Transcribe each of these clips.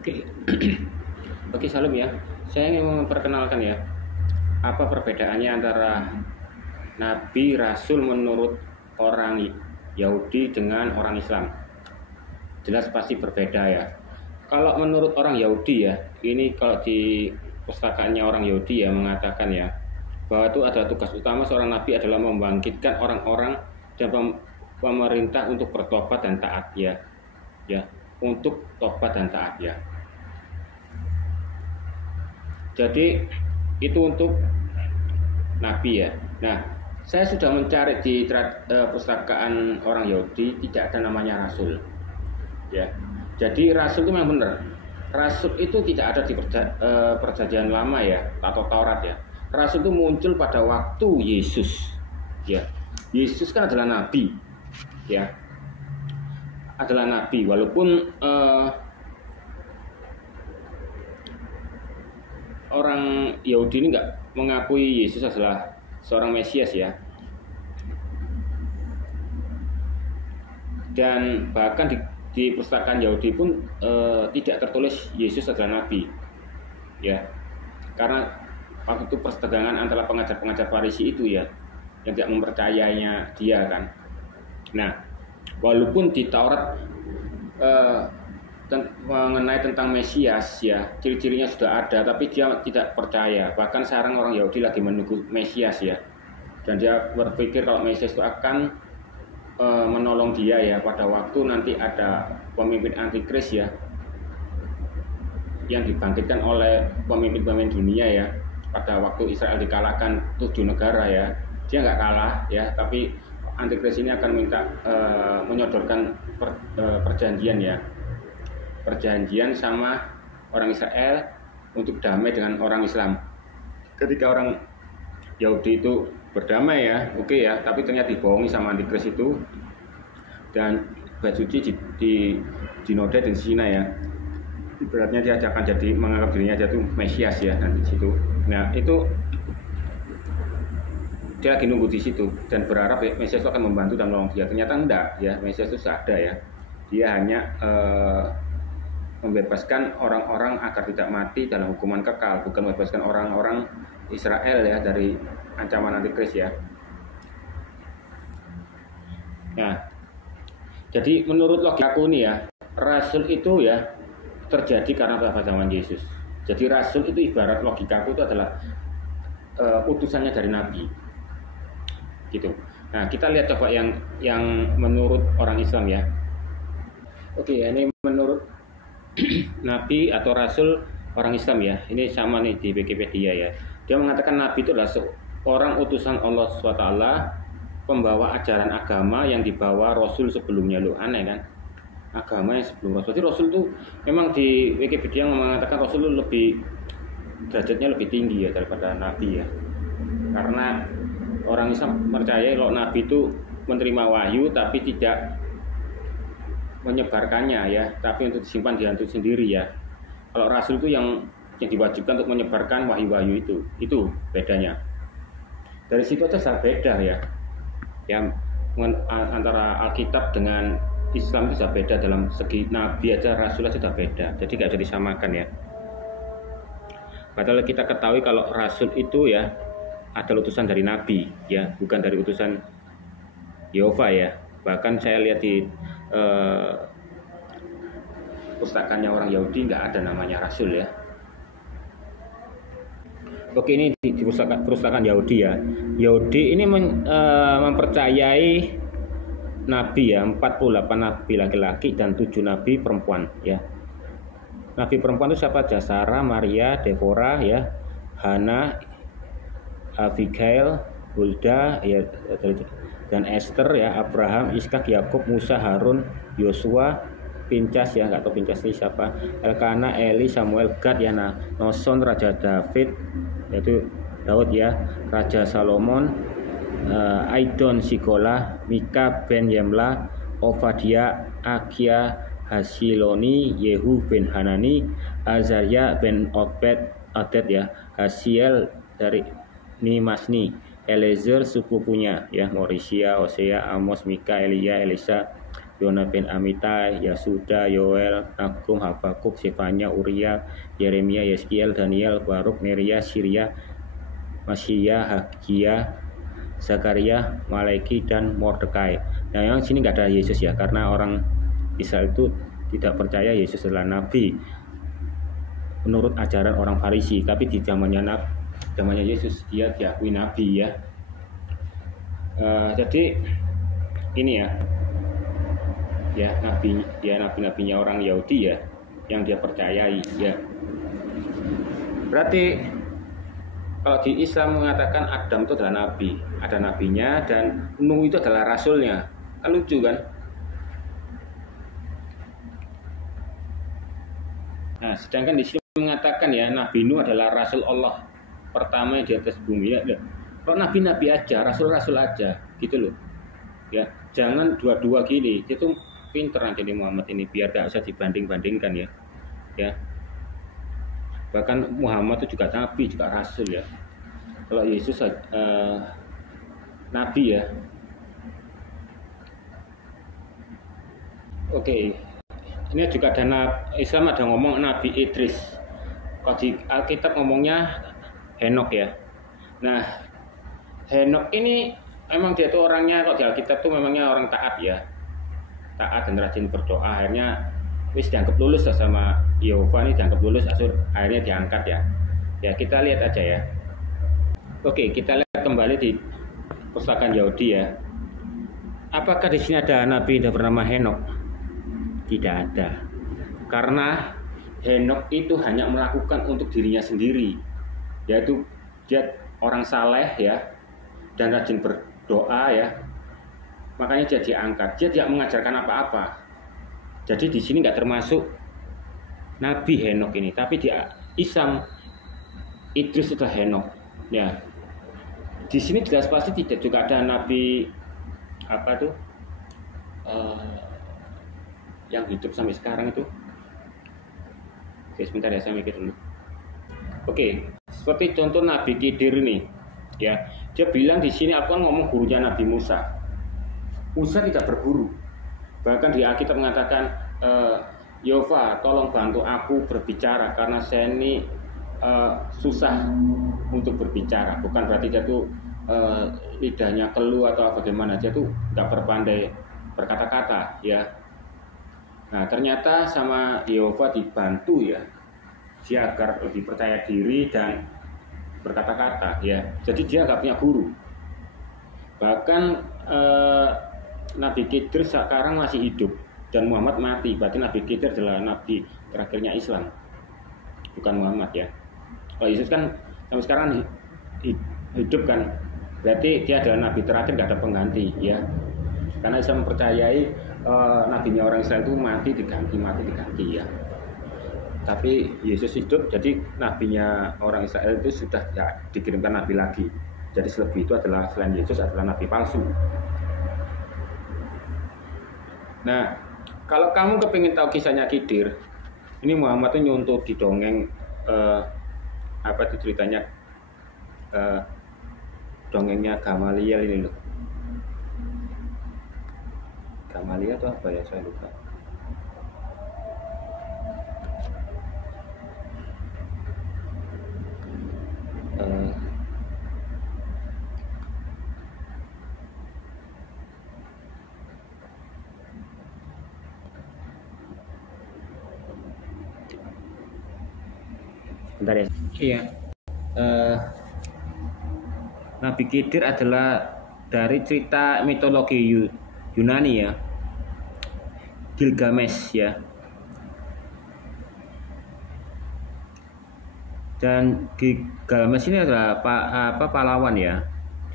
Oke, oke Salam ya. Saya ingin memperkenalkan ya, apa perbedaannya antara Nabi Rasul menurut orang Yahudi dengan orang Islam. Jelas pasti berbeda ya. Kalau menurut orang Yahudi ya, ini kalau di pustakaannya orang Yahudi ya mengatakan ya, bahwa itu adalah tugas utama seorang Nabi adalah membangkitkan orang-orang dan pemerintah untuk bertobat dan taat ya, untuk tobat dan taat ya. Jadi itu untuk Nabi ya. Nah, saya sudah mencari di pustakaan orang Yahudi, tidak ada namanya Rasul ya. Jadi Rasul itu memang benar. Rasul itu tidak ada di perjanjian lama ya, atau Taurat ya. Rasul itu muncul pada waktu Yesus ya. Yesus kan adalah Nabi ya, adalah Nabi walaupun orang Yahudi ini nggak mengakui Yesus adalah seorang Mesias ya. Dan bahkan di pustakaan Yahudi pun tidak tertulis Yesus adalah Nabi ya. Karena waktu itu persetegangan antara pengajar-pengajar Farisi itu ya, yang tidak mempercayainya dia kan. Nah, walaupun di Taurat mengenai tentang Mesias ya, ciri-cirinya sudah ada, tapi dia tidak percaya. Bahkan sekarang orang Yahudi lagi menunggu Mesias ya, dan dia berpikir kalau Mesias itu akan menolong dia ya pada waktu nanti ada pemimpin antikris ya, yang dibangkitkan oleh pemimpin-pemimpin dunia ya. Pada waktu Israel dikalahkan 7 negara ya, dia nggak kalah ya, tapi antikris ini akan minta menyodorkan perjanjian ya, perjanjian sama orang Israel untuk damai dengan orang Islam. Ketika orang Yahudi itu berdamai ya, oke ya, tapi ternyata dibohongi sama antikris itu, dan bait suci dinodai di Sina ya. Ibaratnya dia akan jadi menganggap dirinya jadi Mesias ya nanti di situ. Nah itu dia lagi nunggu di situ dan berharap ya, Mesias itu akan membantu dan menolong dia. Ternyata enggak ya, Mesias itu sudah ada ya. Dia hanya membebaskan orang-orang agar tidak mati dalam hukuman kekal, bukan membebaskan orang-orang Israel ya dari ancaman antikris ya. Nah, jadi menurut logikaku nih ya, Rasul itu ya terjadi karena pada zaman Yesus. Jadi Rasul itu ibarat logikaku itu adalah utusannya dari Nabi, gitu. Nah, kita lihat coba yang menurut orang Islam ya. Oke, ini menurut Nabi atau Rasul orang Islam ya. Ini sama nih di Wikipedia ya. Dia mengatakan Nabi itu adalah seorang utusan Allah SWT, pembawa ajaran agama yang dibawa Rasul sebelumnya. Loh, aneh kan? Agama yang sebelum Rasul. Jadi Rasul itu memang di Wikipedia mengatakan Rasul itu lebih derajatnya lebih tinggi ya daripada Nabi ya. Karena orang Islam percaya kalau Nabi itu menerima wahyu tapi tidak menyebarkannya ya, tapi untuk disimpan di hati sendiri ya. Kalau Rasul itu yang diwajibkan untuk menyebarkan wahyu-wahyu itu bedanya. Dari situ aja sudah beda ya. Yang antara Alkitab dengan Islam itu sudah beda dalam segi Nabi aja, Rasul aja sudah beda. Jadi nggak bisa disamakan ya. Padahal kita ketahui kalau Rasul itu ya adalah utusan dari Nabi ya, bukan dari utusan Yehova ya. Bahkan saya lihat di pustakannya orang Yahudi nggak ada namanya Rasul ya. Oke, ini di pustakaan Yahudi ya. Yahudi ini mempercayai Nabi ya, 48 Nabi laki-laki dan 7 Nabi perempuan ya. Nabi perempuan itu siapa aja? Sarah, Maria, Deborah ya, Hana, Abigail, Hulda ya, dan Esther ya, Abraham, Ishak, Yakub, Musa, Harun, Yosua, Pinchas ya, nggak tahu Pinchas ini siapa, Elkana, Eli, Samuel, Gad ya, Nason, Raja David, yaitu Daud ya, Raja Salomon, Aidon, Sikola, Mika ben Yemla, Ovadia, Akia, Hasiloni, Yehu ben Hanani, Azaria ben Odet ya, Hasiel dari Nimasni, Elezer suku punya ya, Morisia, Hosea, Amos, Mika, Elia, Elisa, Yona bin Amitai, Yasuda, Yoel, Nagum, Habakuk, Sefanya, Uria, Yeremia, Yeskiel, Daniel, Baruk, Neria, Syria, Masya, Hagia, Zakaria, Maleki, dan Mordekai. Nah, yang sini nggak ada Yesus ya, karena orang Israel itu tidak percaya Yesus adalah nabi menurut ajaran orang Farisi. Tapi di zamannya Yesus dia diakui nabi ya. Jadi ini ya nabi-nabinya orang Yahudi ya yang dia percayai ya. Berarti kalau di Islam mengatakan Adam itu adalah nabi, ada nabinya, dan Nuh itu adalah rasulnya. Kan lucu kan? Nah, sedangkan di sini mengatakan ya Nabi Nuh adalah rasul Allah pertama yang di atas bumi ya. Kalau nabi-nabi aja, rasul-rasul aja gitu loh. Ya, jangan dua-dua gini. Itu pinter aja di Muhammad ini biar tidak usah dibanding-bandingkan ya. Ya. Bahkan Muhammad itu juga nabi, juga rasul ya. Kalau Yesus nabi ya. Oke. Ini juga ada Islam ada ngomong Nabi Idris. Kalau di Alkitab ngomongnya Henok ya. Nah, Henok ini memang dia tuh orangnya, kalau di Alkitab tuh memangnya orang taat ya. Taat dan rajin berdoa. Akhirnya wis dianggap lulus sama Yehova, ini dianggap lulus, akhirnya diangkat ya. Ya, kita lihat aja ya. Oke, kita lihat kembali di pustakaan Yahudi ya. Apakah di sini ada nabi yang bernama Henok? Tidak ada. Karena Henok itu hanya melakukan untuk dirinya sendiri. Yaitu dia orang saleh ya dan rajin berdoa ya. Makanya dia diangkat. Dia tidak mengajarkan apa-apa. Jadi di sini nggak termasuk Nabi Henok ini, tapi di Islam Idris itu Henok. Ya. Di sini jelas pasti tidak juga ada Nabi apa tuh yang hidup sampai sekarang itu. Oke, sebentar ya, saya mikir dulu. Oke, seperti contoh Nabi Khidir ini, ya, dia bilang di sini aku kan ngomong gurunya Nabi Musa. Musa tidak berguru. Bahkan di Alkitab mengatakan, Yehova, tolong bantu aku berbicara karena saya ini susah untuk berbicara. Bukan berarti dia tuh lidahnya keluh atau bagaimana, dia tuh nggak berpandai berkata-kata, ya. Nah, ternyata sama Yehova dibantu ya, dia agar lebih percaya diri dan berkata-kata ya. Jadi dia nggak punya guru. Bahkan Nabi Khidir sekarang masih hidup dan Muhammad mati. Berarti Nabi Khidir adalah nabi terakhirnya Islam, bukan Muhammad ya. Kalau Yesus kan sampai sekarang hidup kan, berarti dia adalah nabi terakhir, nggak ada pengganti ya. Karena Islam mempercayai nabinya orang Israel itu mati diganti ya. Tapi Yesus hidup, jadi nabinya orang Israel itu sudah tidak dikirimkan nabi lagi. Jadi selebih itu adalah selain Yesus adalah nabi palsu. Nah, kalau kamu kepingin tahu kisahnya Khidir, ini Muhammad tuh nyuntuh di dongeng apa itu ceritanya, dongengnya Gamaliel ini loh. Gamaliel atau apa ya, saya lupa. Bentar ya. Iya. Nabi Khidir adalah dari cerita mitologi Yunani ya. Gilgamesh ya. Dan Gilgamesh ini adalah pahlawan ya.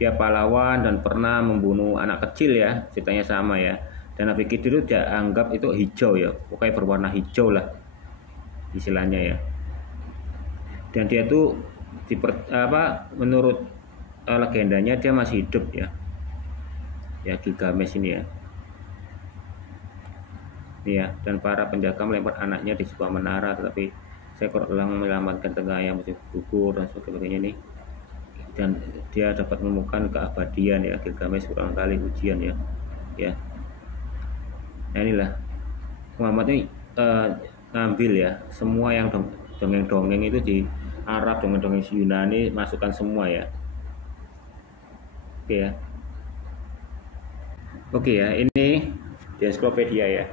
Dia pahlawan dan pernah membunuh anak kecil ya, ceritanya sama ya. Dan Nabi Khidir itu dianggap itu hijau ya, pokoknya berwarna hijau lah istilahnya ya. Dan dia tuh menurut legendanya dia masih hidup ya. Ya, Gilgamesh ini ya. Ya, dan para penjaga melempar anaknya di sebuah menara, tetapi seekor elang menyelamatkan tengah yang masih gugur dan sebagainya nih. Dan dia dapat menemukan keabadian ya. Gilgamesh berulang kali ujian ya. Ya. Nah inilah Muhammad ini ngambil ya semua yang dongeng-dongeng itu di Arab, dongeng-dongeng Yunani, masukkan semua ya. Oke ya. Oke ya, ini di ensiklopedia ya.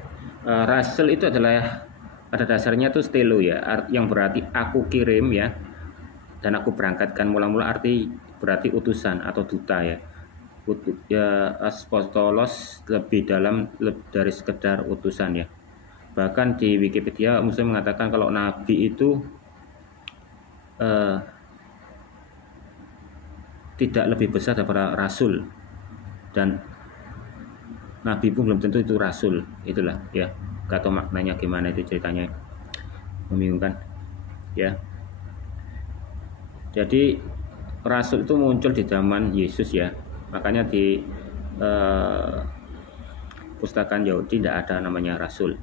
Rasul itu adalah pada dasarnya itu stelo ya, yang berarti aku kirim ya, dan aku berangkatkan. Mula-mula arti berarti utusan atau duta ya. Ya, apostolos lebih dalam dari sekedar utusan ya. Bahkan di Wikipedia Muslim mengatakan kalau nabi itu tidak lebih besar daripada rasul, dan nabi pun belum tentu itu rasul. Itulah ya, gak tahu maknanya gimana itu, ceritanya membingungkan ya. Jadi rasul itu muncul di zaman Yesus ya, makanya di pustakaan Yahudi tidak ada namanya rasul.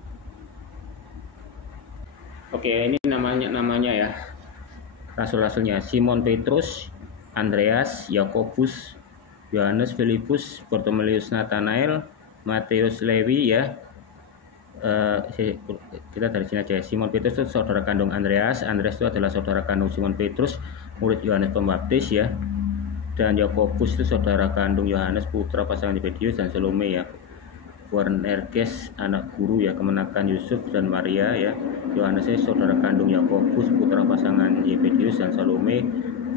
Oke, ini namanya ya, rasul-rasulnya: Simon Petrus, Andreas, Yakobus, Yohanes, Filipus, Bartolomeus, Nathanael, Matius, Lewi ya. Kita dari sini aja. Simon Petrus itu saudara kandung Andreas. Andreas itu adalah saudara kandung Simon Petrus, murid Yohanes Pembaptis ya. Dan Yakobus itu saudara kandung Yohanes, putra pasangan Zebedius dan Salome ya. Boanerges, anak guru ya, kemenakan Yusuf dan Maria ya. Yohanes itu saudara kandung Yakobus, putra pasangan Zebedius dan Salome.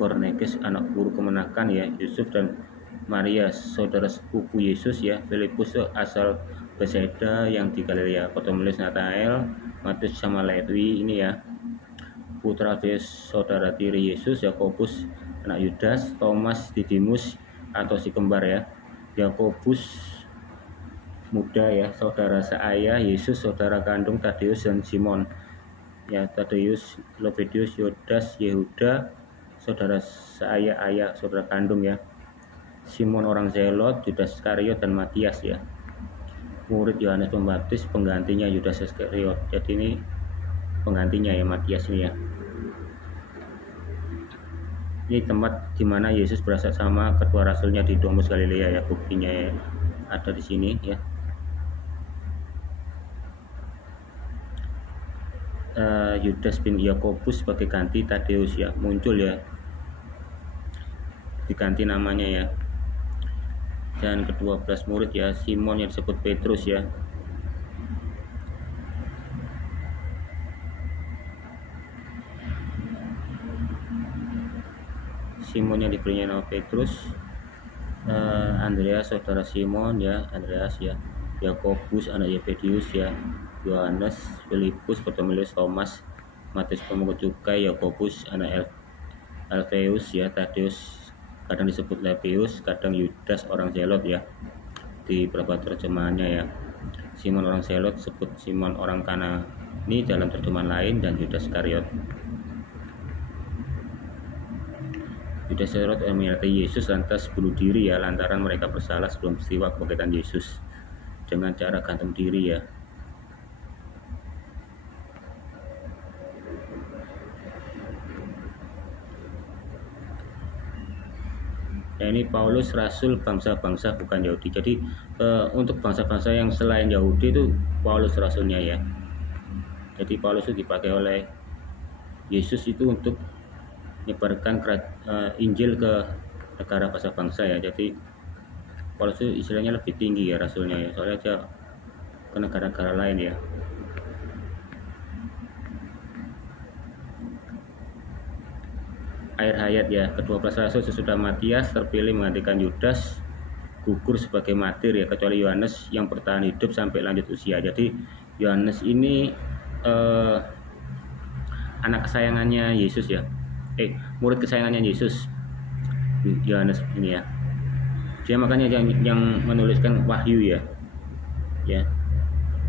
Boanerges, anak guru, kemenakan ya, Yusuf dan Maria, saudara sepupu Yesus ya. Filipus itu asal Bethsaida yang di Galilea. Bartolomeus, Nathanael, Matius sama Lewi ini ya, putra Alfeus, saudara tiri Yesus. Yakobus, anak Yudas. Thomas, Didimus atau si kembar ya. Yakobus muda ya, saudara seayah Yesus, saudara kandung Tadeus dan Simon ya. Tadeus, Lobedius, Yudas, Yehuda, saudara seayah saudara kandung ya. Simon orang Zelot, Judas Iskariot dan Matias ya, murid Yohanes Pembaptis, penggantinya Yudas Iskariot. Jadi ini penggantinya ya, Matias ini ya. Ini tempat di mana Yesus berasal sama kedua rasulnya di Domus Galilea ya, buktinya ya, ada di sini ya. Yudas bin Yakobus sebagai ganti Tadeus ya, muncul ya, diganti namanya ya. Dan ke-12 murid ya, Simon yang disebut Petrus ya. Simon yang diberinya nama Petrus. Andreas, saudara Simon ya, Andreas ya. Yakobus, anak Zebedius ya. Yohanes, Filipus, Bartolomeus, Thomas, Matius pemungut cukai, Yakobus, anak Alfeus ya. Tadeus, kadang disebut Levius, kadang Yudas orang Zelot ya, di beberapa terjemahannya ya. Simon orang Zelot disebut Simon orang Kanani dalam terjemahan lain, dan Judas Iskariot. Judas Iskariot yang menyertai Yesus lantas bunuh diri ya, lantaran mereka bersalah sebelum peristiwa kebangkitan Yesus dengan cara gantung diri ya. Ya, ini Paulus rasul bangsa-bangsa bukan Yahudi. Jadi untuk bangsa-bangsa yang selain Yahudi itu Paulus rasulnya ya. Jadi Paulus itu dipakai oleh Yesus itu untuk menyebarkan Injil ke negara bangsa-bangsa ya. Jadi Paulus itu istilahnya lebih tinggi ya rasulnya ya, soalnya dia ke negara-negara lain ya. Akhir hayat ya, ke-12 rasul sesudah Matias terpilih menggantikan Yudas gugur sebagai martir ya, kecuali Yohanes yang bertahan hidup sampai lanjut usia. Jadi Yohanes ini anak kesayangannya Yesus ya, murid kesayangannya Yesus, Yohanes ini ya. Dia makanya yang menuliskan wahyu ya.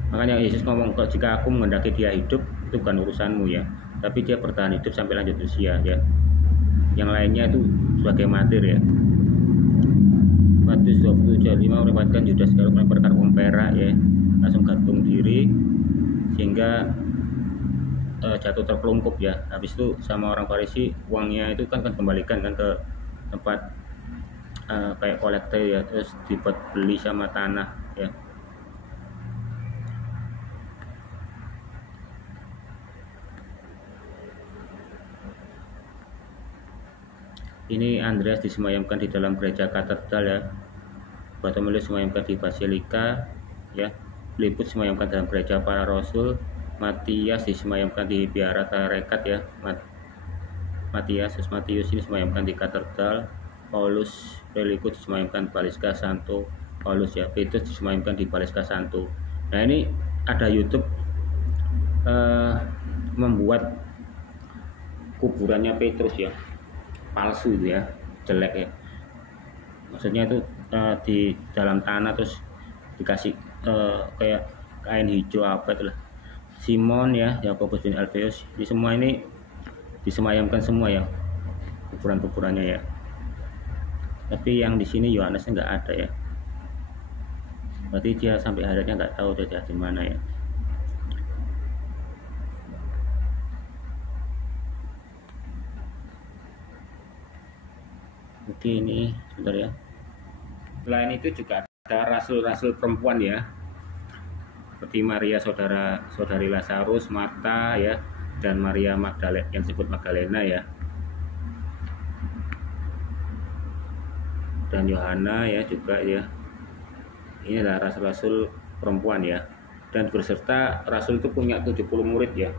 Makanya Yesus ngomong, jika aku menghendaki dia hidup itu bukan urusanmu ya, tapi dia bertahan hidup sampai lanjut usia ya. Yang lainnya itu sebagai martir ya. Matius 27:5 meriwayatkan Judas Iskariot melemparkan uang perak ya, langsung gantung diri sehingga jatuh terpelungkup ya. Habis itu sama orang Farisi uangnya itu kan kembalikan kan ke tempat kayak kolektor ya, terus dibuat beli sama tanah ya. Ini Andreas disemayamkan di dalam gereja katedral ya. Bartolomeus disemayamkan di basilika ya. Filipus disemayamkan dalam gereja para rasul. Matius disemayamkan di biara tarekat ya. Matius ini disemayamkan di katedral. Paulus Relikus disemayamkan di Balisca Santo Paulus ya. Petrus disemayamkan di Balisca Santo. Nah ini ada YouTube membuat kuburannya Petrus ya, palsu itu ya, jelek ya. Maksudnya itu di dalam tanah terus dikasih kayak kain hijau apa itulah. Simon ya, Yakobus bin Alfeus, di semua ini disemayamkan semua ya kuburan-kuburannya ya. Tapi yang di sini Yohanesnya nggak ada ya. Berarti dia sampai akhirnya nggak tahu dia di mana ya. Oke ini sebentar ya. Selain itu juga ada rasul-rasul perempuan ya. Seperti Maria saudari Lazarus, Marta ya, dan Maria Magdalena yang disebut Magdalena ya. Dan Yohana ya juga ya. Ini adalah rasul-rasul perempuan ya. Dan berserta rasul itu punya 70 murid ya.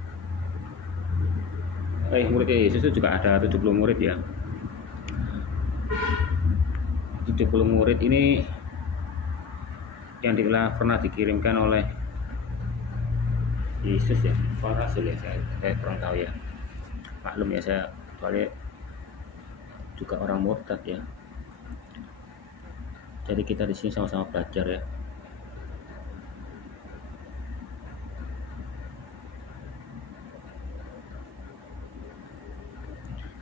Muridnya Yesus itu juga ada 70 murid ya. 70 murid ini yang pernah dikirimkan oleh Yesus ya. Para rasul ya, saya kurang tahu ya. Maklum ya, saya soalnya juga orang murtad ya. Jadi kita di sini sama-sama belajar ya.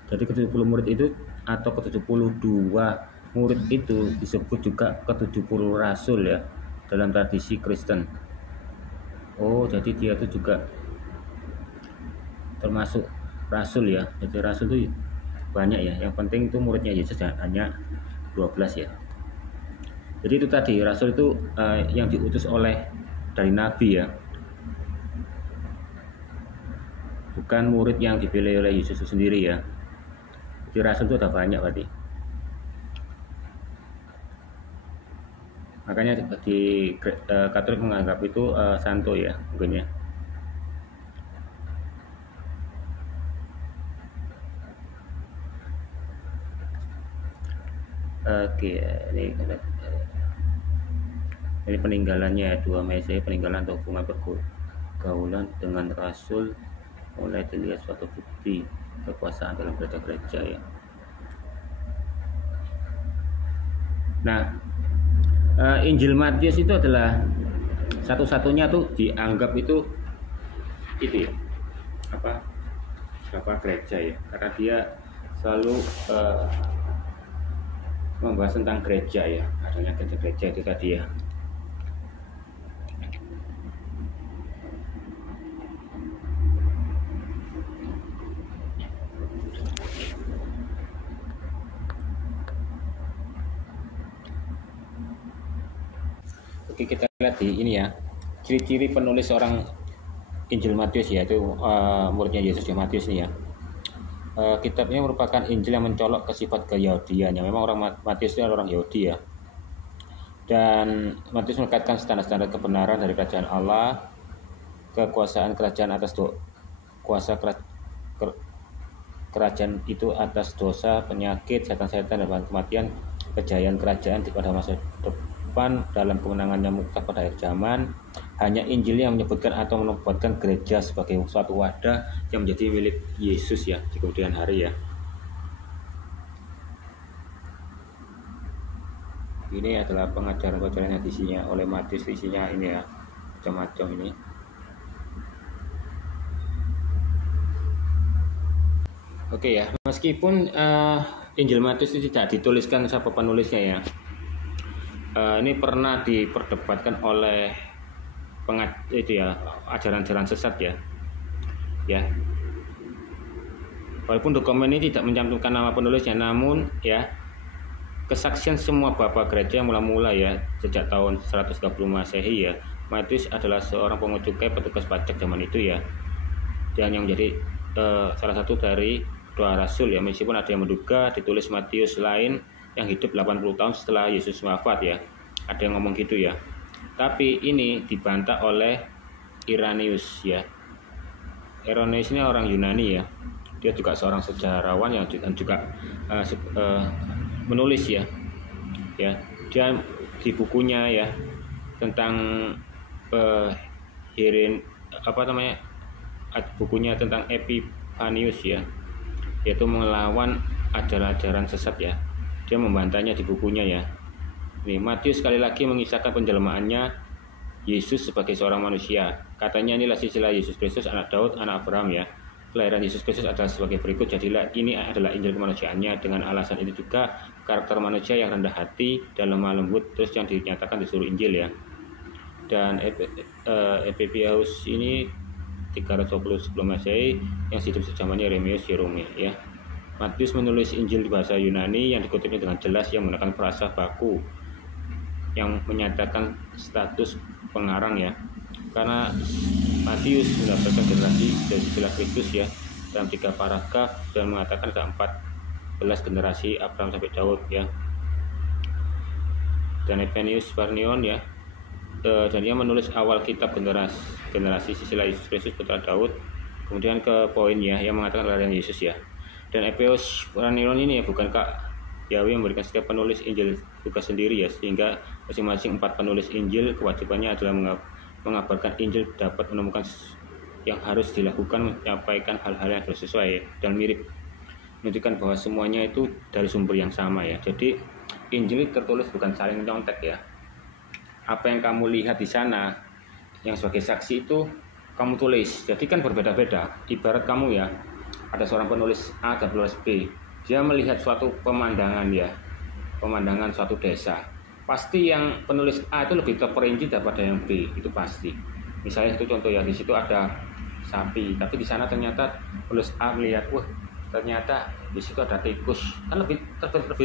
Jadi ke-70 murid itu atau ke-72 murid itu disebut juga ke-70 rasul ya dalam tradisi Kristen. Oh, jadi dia itu juga termasuk rasul ya. Jadi rasul itu banyak ya. Yang penting itu muridnya Yesus hanya 12 ya. Jadi itu tadi rasul itu yang diutus dari nabi ya. Bukan murid yang dipilih oleh Yesus itu sendiri ya. Jadi rasul itu ada banyak berarti. Makanya di Katolik menganggap itu santo ya mungkin ya. Oke, ini peninggalannya 2 Mei peninggalan atau hubungan pergaulan dengan rasul mulai dilihat suatu bukti kekuasaan dalam gereja-gereja ya. Nah, Injil Matius itu adalah satu-satunya tuh dianggap itu ya apa gereja ya, karena dia selalu membahas tentang gereja ya, adanya gereja itu tadi ya. Oke, kita lihat di ini ya, ciri-ciri penulis orang Injil Matius ya, itu muridnya Yesus ya, Matius ini ya. Kitabnya merupakan Injil yang mencolok ke sifat keyahudiannya. Memang orang Matius itu adalah orang Yahudi ya. Dan Matius melekatkan standar-standar kebenaran dari kerajaan Allah, kekuasaan kerajaan atas kuasa kerajaan itu atas dosa, penyakit, setan-setan dan kematian, kejayaan kerajaan pada masa depan dalam kemenangannya mutlak pada akhir zaman. Hanya Injil yang menyebutkan atau menubuatkan gereja sebagai suatu wadah yang menjadi milik Yesus ya di kemudian hari ya. Ini adalah pengajaran-pengajaran yang isinya oleh Matius, isinya ini ya, macam-macam ini. Oke ya, meskipun Injil Matius itu tidak dituliskan siapa penulisnya ya, ini pernah diperdebatkan oleh ajaran-ajaran sesat ya. Walaupun dokumen ini tidak mencantumkan nama penulisnya, namun ya kesaksian semua bapak gereja mula-mula ya sejak tahun 130 Masehi ya, Matius adalah seorang pungut cukai petugas pajak zaman itu ya, dan yang menjadi salah satu dari doa rasul ya, meskipun ada yang menduga ditulis Matius lain yang hidup 80 tahun setelah Yesus wafat ya. Ada yang ngomong gitu ya. Tapi ini dibantah oleh Irenaeus ya. Irenaeus ini orang Yunani ya. Dia juga seorang sejarawan yang juga menulis ya. Ya, dia di bukunya ya tentang bukunya tentang Epiphanius ya, yaitu melawan ajaran-ajaran sesat ya. Dia membantahnya di bukunya ya. Ini Matius sekali lagi mengisahkan penjelmaannya Yesus sebagai seorang manusia. Katanya inilah silsilah Yesus Kristus, anak Daud, anak Abraham ya. Kelahiran Yesus Kristus adalah sebagai berikut. Jadilah ini adalah Injil kemanusiaannya. Dengan alasan itu juga karakter manusia yang rendah hati dan lemah lembut terus yang dinyatakan di seluruh Injil ya. Dan Epiphanius ini 320 sebelum Masehi yang hidup sejamannya Irenaeus Yerome ya. Matius menulis Injil di bahasa Yunani yang dikutipnya dengan jelas yang menggunakan frasa baku yang menyatakan status pengarang ya. Karena Matius mendapatkan generasi dari silsilah Kristus ya dalam 3 paragraf dan mengatakan ada 14 generasi Abraham sampai Daud ya. Dan Epiphanius Varnion ya, dan dia menulis awal kitab generasi silsilah Yesus Kristus putra Daud, kemudian ke poin ya yang mengatakan kelahiran Yesus ya. Dan Epiphanius Varnion ini ya bukankah Yahweh memberikan setiap penulis Injil tugas sendiri ya, sehingga masing-masing 4 penulis Injil kewajibannya adalah mengabarkan Injil, dapat menemukan yang harus dilakukan, menyampaikan hal-hal yang sesuai dan mirip, menunjukkan bahwa semuanya itu dari sumber yang sama ya. Jadi Injil tertulis bukan saling nyontek ya. Apa yang kamu lihat di sana yang sebagai saksi itu kamu tulis. Jadi kan berbeda-beda. Ibarat kamu ya, ada seorang penulis A dan penulis B. Dia melihat suatu pemandangan ya, pemandangan suatu desa. Pasti yang penulis A itu lebih terperinci daripada yang B, itu pasti. Misalnya itu contoh ya, di situ ada sapi, tapi di sana ternyata penulis A melihat, wah ternyata di situ ada tikus, kan lebih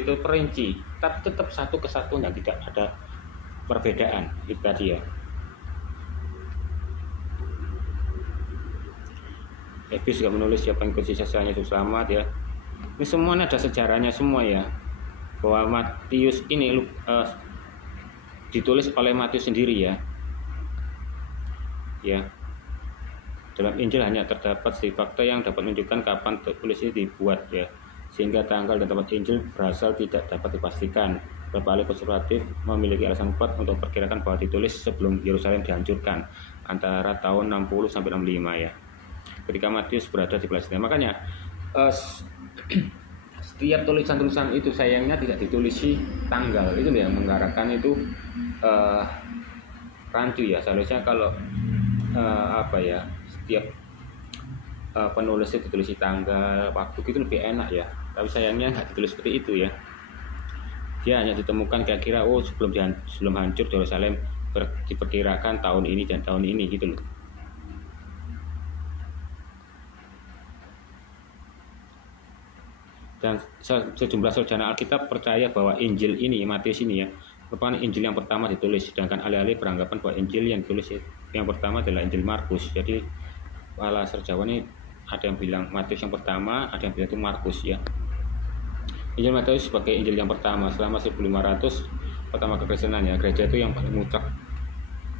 terperinci. Tapi tetap satu kesatuan yang tidak ada perbedaan itu tadi ya. Epius juga menulis siapa yang ikut sisanya itu selamat ya. Ini semuanya ada sejarahnya semua ya, bahwa Matius ini ditulis oleh Matius sendiri ya. Ya. Dalam Injil hanya terdapat sedikit fakta yang dapat menunjukkan kapan tulis ini dibuat ya, sehingga tanggal dan tempat Injil berasal tidak dapat dipastikan. Beberapa ahli konservatif memiliki alasan kuat untuk memperkirakan bahwa ditulis sebelum Yerusalem dihancurkan antara tahun 60 sampai 65 ya, ketika Matius berada di Palestina. Makanya setiap tulisan-tulisan itu sayangnya tidak ditulisi tanggal, itu yang mengarahkan itu rancu ya. Seharusnya kalau setiap penulis itu ditulis tanggal, waktu itu lebih enak ya. Tapi sayangnya nggak ditulis seperti itu ya. Dia hanya ditemukan kira-kira sebelum hancur Yerusalem diperkirakan tahun ini dan tahun ini gitu loh. Dan sejumlah sarjana Alkitab percaya bahwa Injil ini, Matius ini ya, merupakan Injil yang pertama ditulis, sedangkan alih-alih beranggapan bahwa Injil yang ditulis yang pertama adalah Injil Markus. Jadi para sarjana ini ada yang bilang Matius yang pertama, ada yang bilang itu Markus ya. Injil Matius sebagai Injil yang pertama selama 1500 pertama kekristenan ya. Gereja itu yang paling mutlak.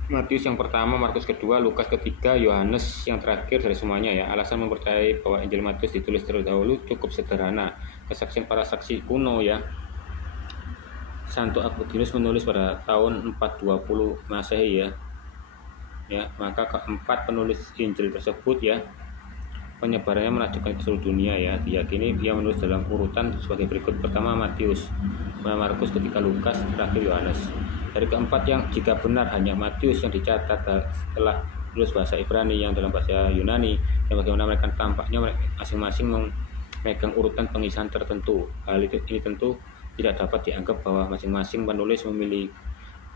Matius yang pertama, Markus kedua, Lukas ketiga, Yohanes yang terakhir dari semuanya ya. Alasan mempercayai bahwa Injil Matius ditulis terlebih dahulu cukup sederhana. Kesaksian para saksi kuno ya. Santo Agustinus menulis pada tahun 420 Masehi ya. Ya, maka keempat penulis Injil tersebut ya, penyebarannya melanjutkan ke seluruh dunia ya. Diyakini dia menulis dalam urutan sebagai berikut. Pertama Matius, Markus, ketiga Lukas, terakhir Yohanes. Dari keempat yang jika benar hanya Matius yang dicatat setelah tulis bahasa Ibrani yang dalam bahasa Yunani, yang bagaimana mereka tampaknya masing-masing memegang urutan pengisian tertentu. Hal ini tentu tidak dapat dianggap bahwa masing-masing penulis memilih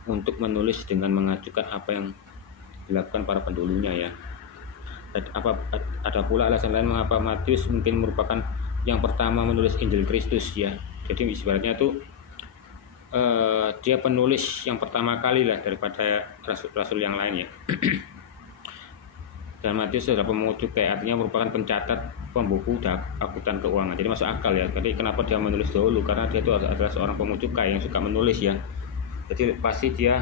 untuk menulis dengan mengajukan apa yang dilakukan para pendahulunya ya. Ada pula alasan lain mengapa Matius mungkin merupakan yang pertama menulis Injil Kristus ya. Jadi ibaratnya itu dia penulis yang pertama kali lah daripada rasul-rasul yang lain ya. Dan Matius adalah pemungut cukai, artinya merupakan pencatat pembuku akuntan keuangan. Jadi masuk akal ya. Jadi kenapa dia menulis dahulu? Karena dia itu adalah seorang pemungut cukai yang suka menulis ya. Jadi pasti dia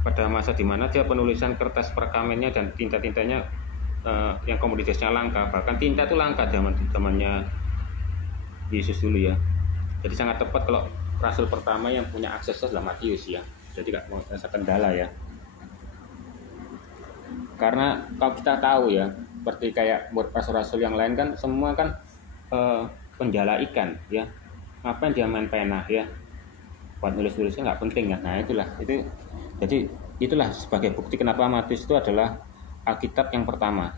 pada masa dimana dia penulisan kertas perkamennya dan tinta-tintanya yang komoditasnya langka. Bahkan tinta itu langka zamannya Yesus dulu ya. Jadi sangat tepat kalau rasul pertama yang punya akses adalah Matius ya. Jadi nggak mau rasa kendala ya. Karena kalau kita tahu ya, seperti kayak buat rasul-rasul yang lain kan semua kan penjala ikan ya, ngapain dia main pena ya, buat nulis-nulisnya nggak penting ya. Nah jadi itulah sebagai bukti kenapa Matius itu adalah Alkitab yang pertama.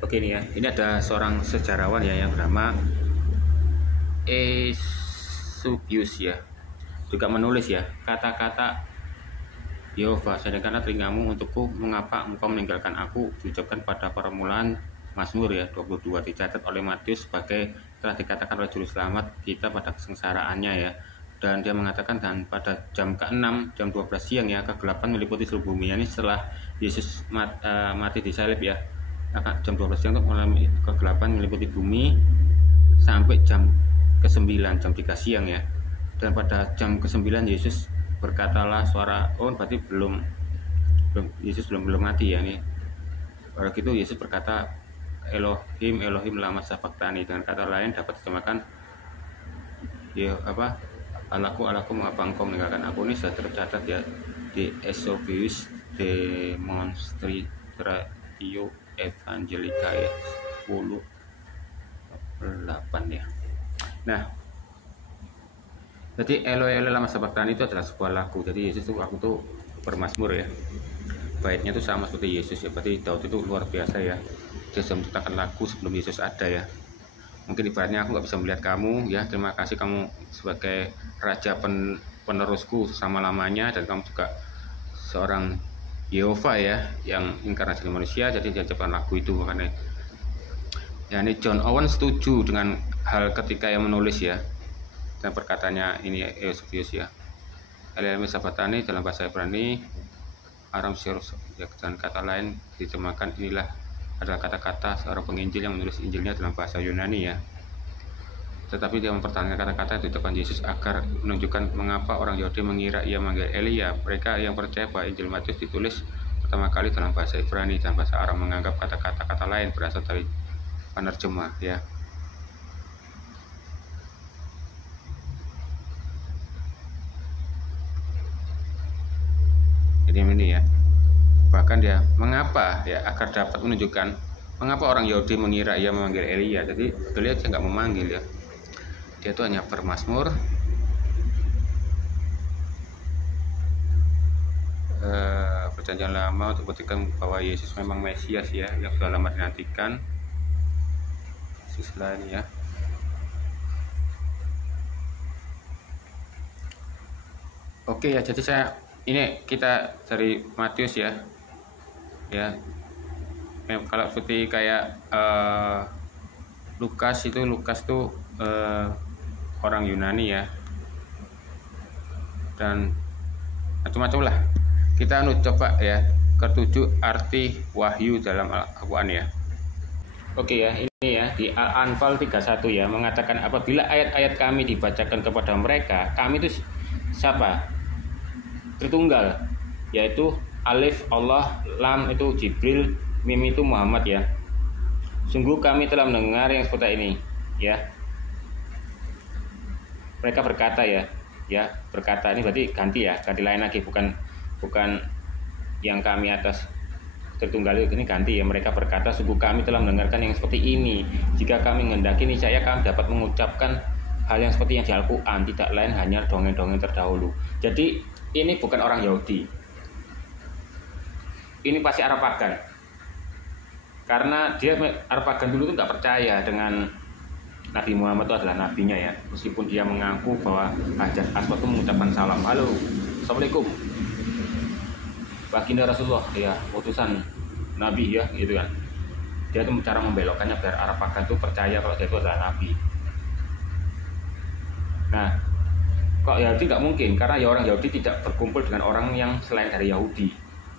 Oke ini ya, ini ada seorang sejarawan ya yang bernama Eusebius ya, juga menulis ya, kata-kata Yehova, sedangkan telingamu untukku, mengapa engkau meninggalkan aku, diucapkan pada permulaan Mazmur ya 22, dicatat oleh Matius sebagai telah dikatakan oleh juru selamat kita pada kesengsaraannya ya. Dan dia mengatakan, dan pada jam ke-6 jam 12 siang ya, kegelapan meliputi seluruh bumi. Ini setelah Yesus mati di salib ya, jam 12 siang itu mengalami kegelapan meliputi bumi sampai jam ke-9 jam 3 siang ya. Dan pada jam ke-9 Yesus berkatalah suara, berarti Yesus belum mati ya nih. Pada itu Yesus berkata, Elohim Elohim lama sabachthani, dengan kata lain dapat diterjemahkan ya Allahku mengapa engkau meninggalkan aku. Ini sudah tercatat ya di Eusebius Demonstratio Evangelicae 10:8 ya. Nah, jadi Eloi Eloi lama sabachthani itu adalah sebuah lagu. Jadi Yesus itu aku tuh bermazmur ya. Baitnya itu sama seperti Yesus ya. Berarti Daud itu luar biasa ya. Dia sudah menciptakan lagu sebelum Yesus ada ya. Mungkin ibaratnya aku nggak bisa melihat kamu ya. Terima kasih kamu sebagai raja penerusku selama-lamanya, dan kamu juga seorang Yehova ya yang inkarnasi manusia. Jadi dia ciptakan lagu itu makanya. Ya ini John Owen setuju dengan hal ketika yang menulis ya. Dan perkataannya ini Eusebius ya. Eloi sabachthani dalam bahasa Ibrani, Aram Sirus ya, dan kata lain diterjemahkan inilah adalah kata-kata seorang penginjil yang menulis Injilnya dalam bahasa Yunani ya. Tetapi dia mempertahankan kata-kata yang dituturkan Yesus agar menunjukkan mengapa orang Yahudi mengira ia manggil Elia. Mereka yang percaya bahwa Injil Matius ditulis pertama kali dalam bahasa Ibrani dan bahasa Aram menganggap kata-kata lain berasal dari penerjemah ya. Jadi ini ya, bahkan dia mengapa ya agar dapat menunjukkan mengapa orang Yahudi mengira ia memanggil Elia. Jadi beliau aja nggak memanggil ya, dia itu hanya bermazmur perjanjian lama untuk buktikan bahwa Yesus memang Mesias ya, yang sudah lama dinantikan. Sisi lain ya. Oke ya, jadi ini kita dari Matius ya. Ya. Kalau seperti kayak Lukas tuh orang Yunani ya. Dan macam-macam lah. Kita coba ya ketujuh arti wahyu dalam Al-Qur'an ya. Oke ya, ini ya di Al-Anfal 31 ya mengatakan apabila ayat-ayat kami dibacakan kepada mereka, kami itu siapa? Tritunggal, yaitu Alif Allah, Lam itu Jibril, Mim itu Muhammad ya. Sungguh kami telah mendengar yang seperti ini ya. Mereka berkata ya berkata, ini berarti ganti lain lagi, bukan yang kami atas Tritunggal ini ganti ya. Mereka berkata, sungguh kami telah mendengarkan yang seperti ini. Jika kami menghendaki niscaya kami dapat mengucapkan hal yang seperti yang di Al-Quran, tidak lain hanya dongeng-dongeng terdahulu. Jadi ini bukan orang Yahudi, ini pasti Arab Pagan. Karena dia Arab Pagan dulu itu nggak percaya dengan Nabi Muhammad itu adalah nabinya ya. Meskipun dia mengaku bahwa Hajar Aswad itu mengucapkan salam, halo, assalamualaikum, baginda Rasulullah ya, utusan Nabi ya, gitu kan. Dia itu cara membelokkannya biar Arab Pagan itu percaya kalau dia itu adalah Nabi. Nah, Kok Yahudi nggak mungkin, karena ya orang Yahudi tidak berkumpul dengan orang yang selain dari Yahudi,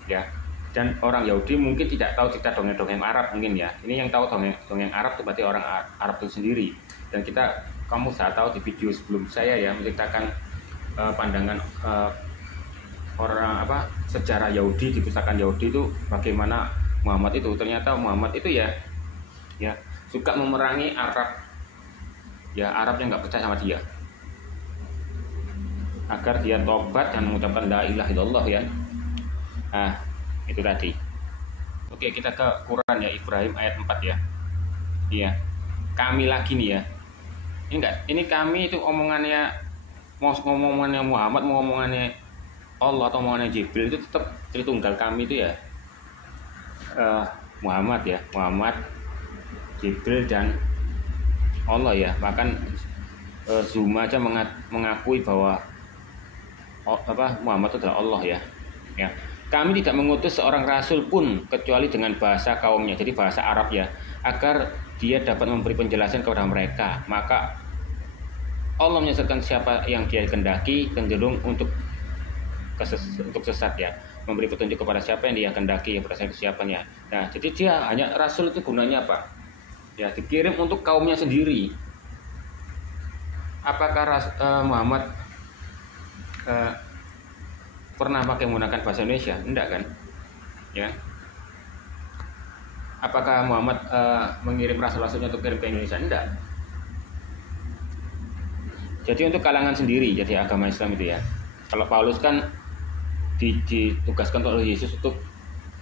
ya. Dan orang Yahudi mungkin tidak tahu cerita dongeng-dongeng Arab mungkin ya. Ini yang tahu dongeng Arab itu berarti orang Arab itu sendiri. Dan kamu saya tahu di video sebelum saya ya menceritakan pandangan orang sejarah Yahudi di pustakaan Yahudi itu bagaimana Muhammad itu. Ternyata Muhammad itu ya suka memerangi Arab, ya Arab yang nggak percaya sama dia, agar dia tobat dan mengucapkan la ilaha illallah ya. Itu tadi. Oke, kita ke Quran ya, Ibrahim ayat 4 ya. Iya. Kami lagi nih ya. Ini kami itu omongannya Muhammad, mau omongannya Allah atau omongannya Jibril itu tetap Tritunggal kami itu ya. Muhammad ya, Muhammad, Jibril dan Allah ya. Bahkan Zuma aja mengakui bahwa Muhammad itu adalah Allah ya. Ya. Kami tidak mengutus seorang rasul pun kecuali dengan bahasa kaumnya, jadi bahasa Arab ya, agar dia dapat memberi penjelasan kepada mereka. Maka Allah menyesatkan siapa yang dia kehendaki cenderung untuk sesat ya, memberi petunjuk kepada siapa yang dia kehendaki ya berdasarkan kesiapannya. Nah, jadi dia hanya rasul itu gunanya apa? Ya, dikirim untuk kaumnya sendiri. Apakah Muhammad pernah pakai menggunakan bahasa Indonesia? Enggak kan? Ya. Apakah Muhammad mengirim rasul-rasulnya untuk kirim ke Indonesia? Enggak. Jadi untuk kalangan sendiri, jadi agama Islam itu ya. Kalau Paulus kan ditugaskan oleh Yesus untuk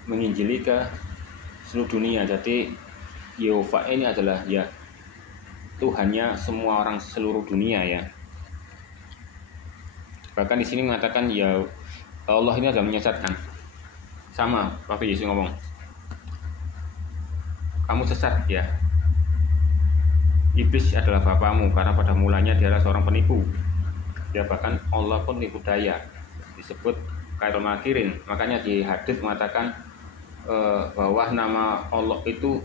menginjili ke seluruh dunia. Jadi Yehova ini adalah ya Tuhannya semua orang seluruh dunia ya. Bahkan di sini mengatakan ya Allah ini adalah menyesatkan. Sama Bapak Yesus ngomong, kamu sesat ya. Iblis adalah bapamu karena pada mulanya dia adalah seorang penipu. Ya bahkan Allah pun tipu daya. Disebut Khairul Makirin. Makanya di hadis mengatakan bahwa nama Allah itu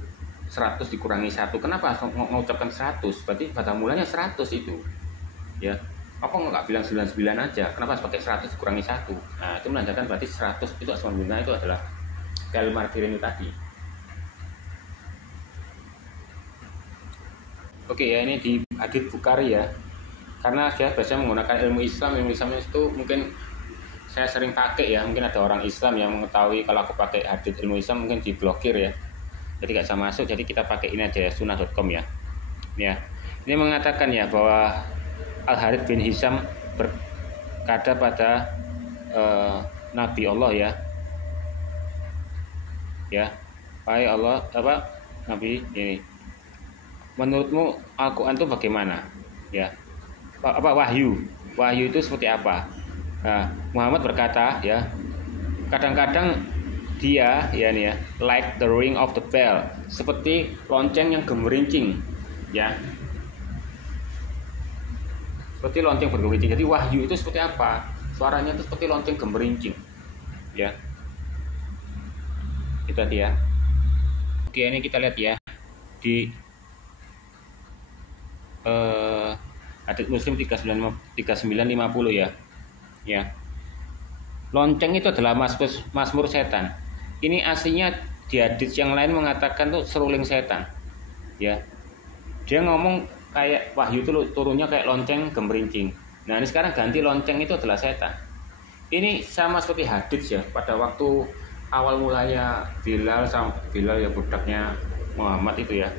100 dikurangi 1. Kenapa mengucapkan 100? Berarti pada mulanya 100 itu. Ya. Apa nggak bilang 99 aja? Kenapa pakai 100 dikurangi 1? Nah, itu menandakan berarti 100 itu asmaul itu adalah Khairul Makirin tadi. Oke ya, ini di hadits Bukhari ya. Karena saya biasanya menggunakan ilmu Islam itu mungkin saya sering pakai ya. Mungkin ada orang Islam yang mengetahui kalau aku pakai hadits ilmu Islam mungkin diblokir ya. Jadi nggak bisa masuk. Jadi kita pakai ini aja ya, sunnah.com ya. Ya, ini mengatakan ya bahwa Al-Harits bin Hisham berkata pada Nabi Allah ya. Ya, wahai Allah Nabi ini. Menurutmu Al-Quran itu bagaimana? Ya, wahyu itu seperti apa? Nah, Muhammad berkata ya, kadang-kadang dia ya nih ya, like the ring of the bell, seperti lonceng yang gemerincing, ya, seperti lonceng bergemerincing. Jadi wahyu itu seperti apa? Suaranya itu seperti lonceng gemerincing, ya. Itu tadi ya. Oke, ini kita lihat ya di hadits Muslim 3950 ya. Ya. Lonceng itu adalah mazmur setan. Ini aslinya di hadits yang lain mengatakan tuh seruling setan. Ya. Dia ngomong kayak wahyu itu turunnya kayak lonceng gemerincing. Nah, ini sekarang ganti lonceng itu adalah setan. Ini sama seperti hadits ya, pada waktu awal mulanya Bilal ya budaknya Muhammad itu ya.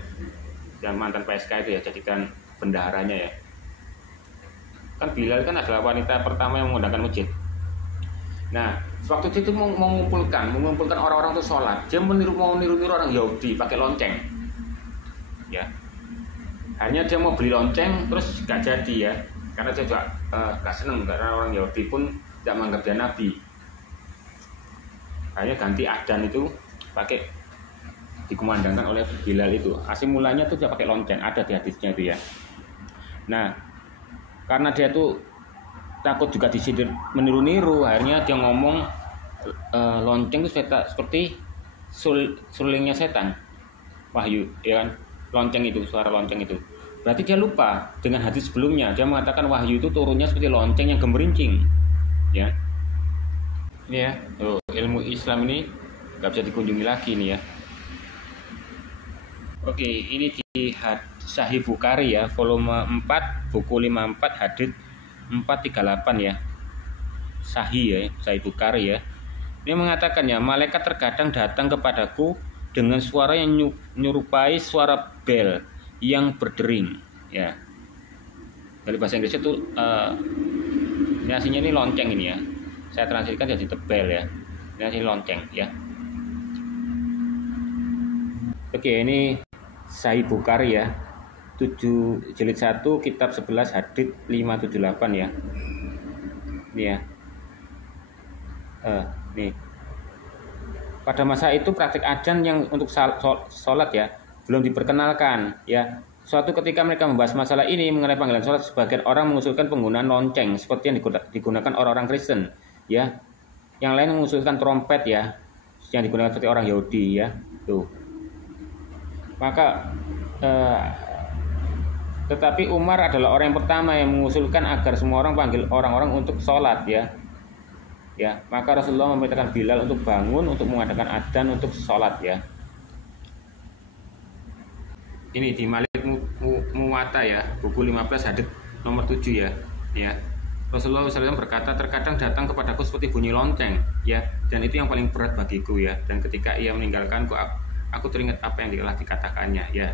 Yang mantan PSK itu ya, jadikan bendaharanya ya. Kan Bilal kan adalah wanita pertama yang menggunakan masjid. Nah, waktu itu mengumpulkan orang-orang itu sholat. Dia mau niru orang Yahudi pakai lonceng. Ya. Hanya dia mau beli lonceng terus gak jadi ya. Karena dia juga gak seneng karena orang Yahudi pun tidak menganggap dia nabi. Hanya ganti adzan itu pakai dikumandangkan oleh Bilal itu. Asli mulanya tuh dia pakai lonceng, ada di hadisnya itu ya. Nah, karena dia tuh takut juga disindir meniru-niru, akhirnya dia ngomong lonceng itu seperti sulingnya setan, wahyu, ya kan? Lonceng itu, suara lonceng itu. Berarti dia lupa dengan hadis sebelumnya. Dia mengatakan wahyu itu turunnya seperti lonceng yang gemerincing. Ya. Ini ya, ilmu Islam ini nggak bisa dikunjungi lagi nih ya. Oke, ini di Sahih Bukhari ya, volume 4, buku 54, hadits 438 ya. Sahih ya, Sahih Bukhari ya. Ini mengatakan ya, malaikat terkadang datang kepadaku dengan suara yang menyerupai suara bel yang berdering ya. Dari bahasa Inggris itu ini aslinya ini lonceng ini ya. Saya transkripsikan jadi tebel ya. Ini asli lonceng ya. Oke, ini Sahih Bukhari ya. 7 jilid 1 kitab 11 hadits 578 ya. Ini ya. Nih. Pada masa itu praktik adzan yang untuk sholat ya belum diperkenalkan ya. Suatu ketika mereka membahas masalah ini mengenai panggilan sholat, sebagian orang mengusulkan penggunaan lonceng seperti yang digunakan orang-orang Kristen ya. Yang lain mengusulkan trompet ya, yang digunakan seperti orang Yahudi ya. Tuh. Maka tetapi Umar adalah orang yang pertama yang mengusulkan agar semua orang panggil orang-orang untuk sholat ya. Ya, maka Rasulullah memerintahkan Bilal untuk bangun untuk mengadakan adzan untuk sholat ya. Ini di Malik Muwatta ya, buku 15 hadits nomor 7 ya. Ya. Rasulullah SAW berkata, terkadang datang kepadaku seperti bunyi lonceng ya, dan itu yang paling berat bagiku ya. Dan ketika ia meninggalkanku, aku teringat apa yang telah dikatakannya ya.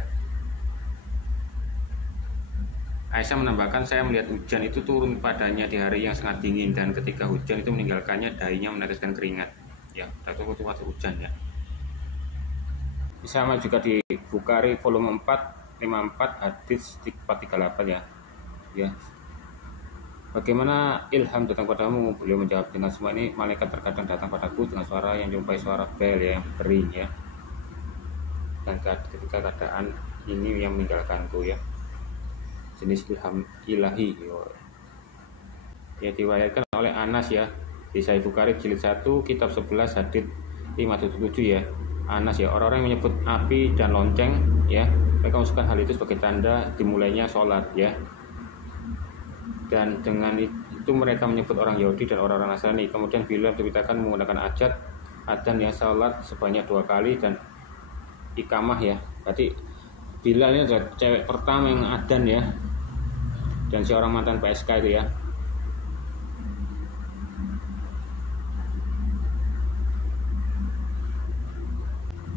Aisyah menambahkan, saya melihat hujan itu turun padanya di hari yang sangat dingin, dan ketika hujan itu meninggalkannya, dahinya meneteskan keringat. Ya, itu waktu hujan ya. Sama juga di Bukhari volume 4, 54 hadits 438 ya. Ya. Bagaimana ilham datang padamu? Beliau menjawab, dengan semua ini malaikat terkadang datang padaku dengan suara yang menyerupai suara bel ya, yang bering ya. Dan ketika keadaan ini yang meninggalkanku ya. Jenis ilham ilahi ya, diwayatkan oleh Anas ya di Sahih Bukhari jilid 1 kitab 11 hadits 577 ya. Anas ya, orang-orang yang menyebut api dan lonceng ya, mereka mengusulkan hal itu sebagai tanda dimulainya sholat ya. Dan dengan itu mereka menyebut orang Yahudi dan orang-orang Nasrani. Kemudian Bilal diberitakan menggunakan adzan ya, sholat sebanyak 2 kali dan ikamah ya. Berarti Bilal ini adalah cewek pertama yang adzan ya, dan seorang mantan PSK itu ya.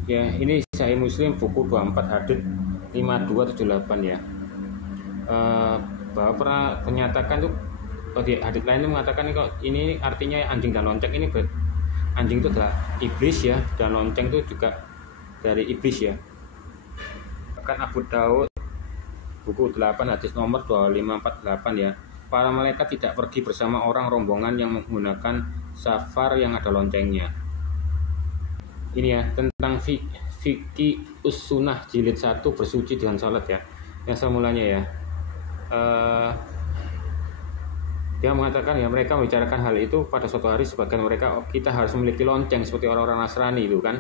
Ya, ini Sahih Muslim buku 24 hadits 5278 ya. Bahwa pernah menyatakan tuh di hadits lain itu mengatakan ini artinya anjing dan lonceng ini anjing itu adalah iblis ya, dan lonceng itu juga dari iblis ya. Bahkan Abu Daud buku 8 hadits nomor 2548 ya. Para malaikat tidak pergi bersama orang rombongan yang menggunakan safar yang ada loncengnya. Ini ya, tentang fikih us-sunnah jilid 1 bersuci dengan sholat ya. Yang semulanya ya, dia mengatakan ya, mereka membicarakan hal itu pada suatu hari. Sebagian mereka, kita harus memiliki lonceng seperti orang-orang Nasrani itu kan.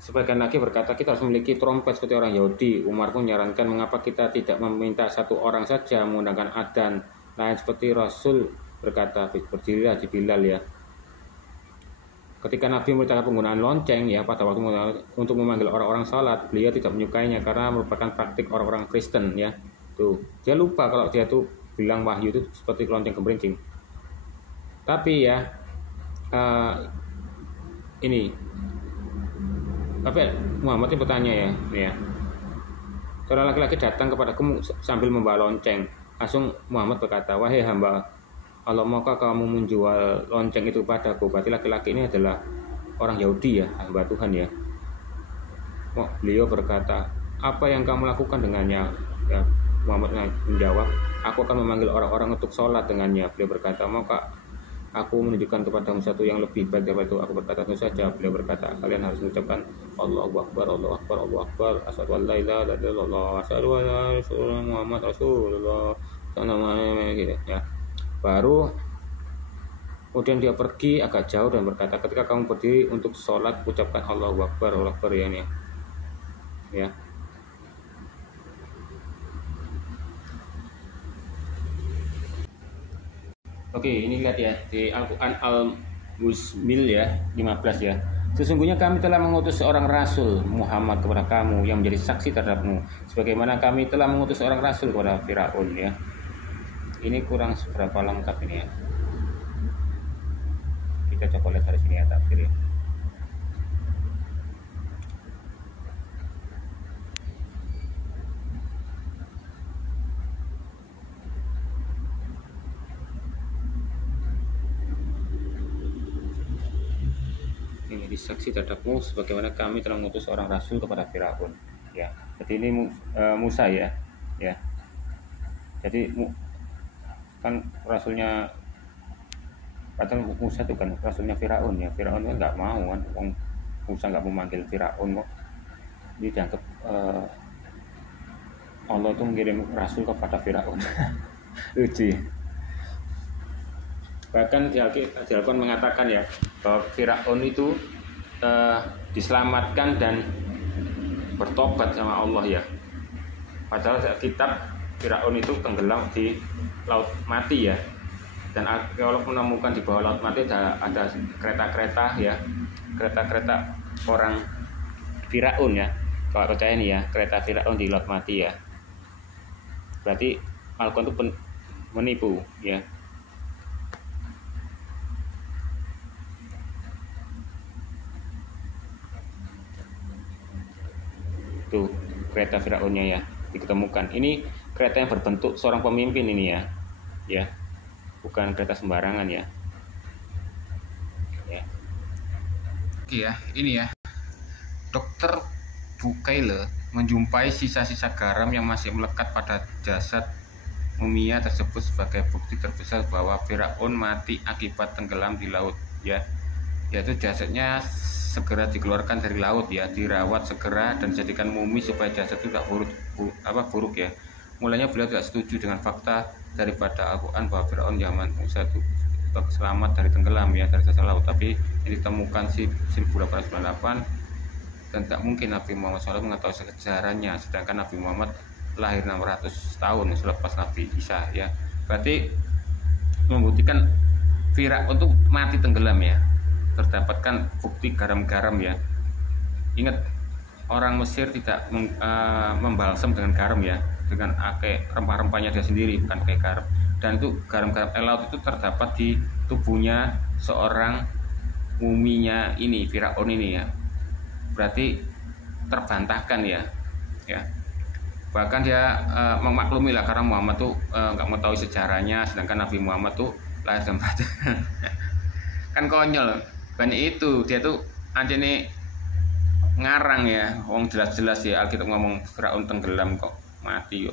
Sebagian lagi berkata, kita harus memiliki trompet seperti orang Yahudi. Umar pun menyarankan, mengapa kita tidak meminta satu orang saja menggunakan adzan. Lain seperti Rasul berkata, berdirilah di Bilal ya. Ketika Nabi memerintahkan penggunaan lonceng ya pada waktu untuk memanggil orang-orang salat, beliau tidak menyukainya karena merupakan praktik orang-orang Kristen ya. Tuh, dia lupa kalau dia tuh bilang wahyu itu seperti lonceng gemerincing. Tapi ya tapi Muhammad ini bertanya ya. Seorang laki-laki datang kepadaku sambil membawa lonceng. Langsung Muhammad berkata, wahai hamba Allah, maukah kamu menjual lonceng itu padaku? Berarti laki-laki ini adalah orang Yahudi ya, hamba Tuhan ya. Beliau berkata, apa yang kamu lakukan dengannya? Ya, Muhammad menjawab, aku akan memanggil orang-orang untuk sholat dengannya. Beliau berkata, maukah aku menunjukkan kepadamu satu yang lebih baik daripada itu? Aku berkata, tentu saja. Beliau berkata, kalian harus mengucapkan Allahu Akbar, Allahu Akbar, Allahu Akbar, asyhadu an la ilaha illallah, asyhadu anna Muhammad Rasulullah, namanya gitu ya. Baru kemudian dia pergi agak jauh dan berkata, ketika kamu berdiri untuk sholat, ucapkan Allahu Akbar, Allahu Akbar ya. Oke, ini lihat ya di Al-Qur'an Al-Muzmil ya 15 ya. Sesungguhnya kami telah mengutus seorang rasul Muhammad kepada kamu yang menjadi saksi terhadapmu, sebagaimana kami telah mengutus seorang rasul kepada Firaun ya. Ini kurang seberapa lengkap ini ya. Kita coba lihat dari sini ya tafsir ya. Ini saksi terhadapmu sebagaimana kami telah mengutus seorang rasul kepada Firaun ya. Jadi ini Musa ya. Ya. Jadi kan rasulnya, padahal Musa itu kan rasulnya Firaun ya. Firaun kan nggak mau kan, Musa nggak mau manggil Firaun kok. Ini dianggap Allah itu mengirim rasul kepada Firaun. Lucu ya. Bahkan di Al-Quran mengatakan ya bahwa Firaun itu diselamatkan dan bertobat sama Allah ya. Padahal kitab Firaun itu tenggelam di laut mati ya. Dan kalau menemukan di bawah laut mati ada kereta-kereta ya, kereta-kereta orang Firaun ya. Kalau percaya nih ya, kereta Firaun di laut mati ya. Berarti Al-Quran itu menipu ya. Tuh kereta Firaunnya ya diketemukan. Ini kereta yang berbentuk seorang pemimpin ini ya, ya bukan kereta sembarangan ya. Ya. Oke ya, ini ya. Dokter Bukaile menjumpai sisa-sisa garam yang masih melekat pada jasad mumia tersebut sebagai bukti terbesar bahwa Firaun mati akibat tenggelam di laut ya. Yaitu jasadnya segera dikeluarkan dari laut ya, dirawat segera dan dijadikan mumi supaya jasad itu tidak buruk ya. Mulanya beliau tidak setuju dengan fakta daripada Al-Quran bahwa Firaun zaman Musa itu selamat dari tenggelam ya, dari dasar laut, tapi yang ditemukan 1898 dan tak mungkin Nabi Muhammad SAW mengetahui sejarahnya, sedangkan Nabi Muhammad lahir 600 tahun selepas Nabi Isa ya. Berarti membuktikan Firaun itu mati tenggelam ya. Terdapatkan bukti garam-garam ya. Ingat, orang Mesir tidak membalsam dengan garam ya, dengan rempah-rempahnya dia sendiri, bukan pakai garam. Dan itu garam-garam laut itu terdapat di tubuhnya seorang muminya ini Firaun ini ya. Berarti terbantahkan ya. Ya. Bahkan dia memaklumi lah karena Muhammad tuh nggak mengetahui sejarahnya, sedangkan Nabi Muhammad tuh lahir dan mati. Kan konyol. Banyak itu, dia tuh aja nih ngarang ya, wong jelas-jelas ya Alkitab ngomong Firaun tenggelam kok mati yo.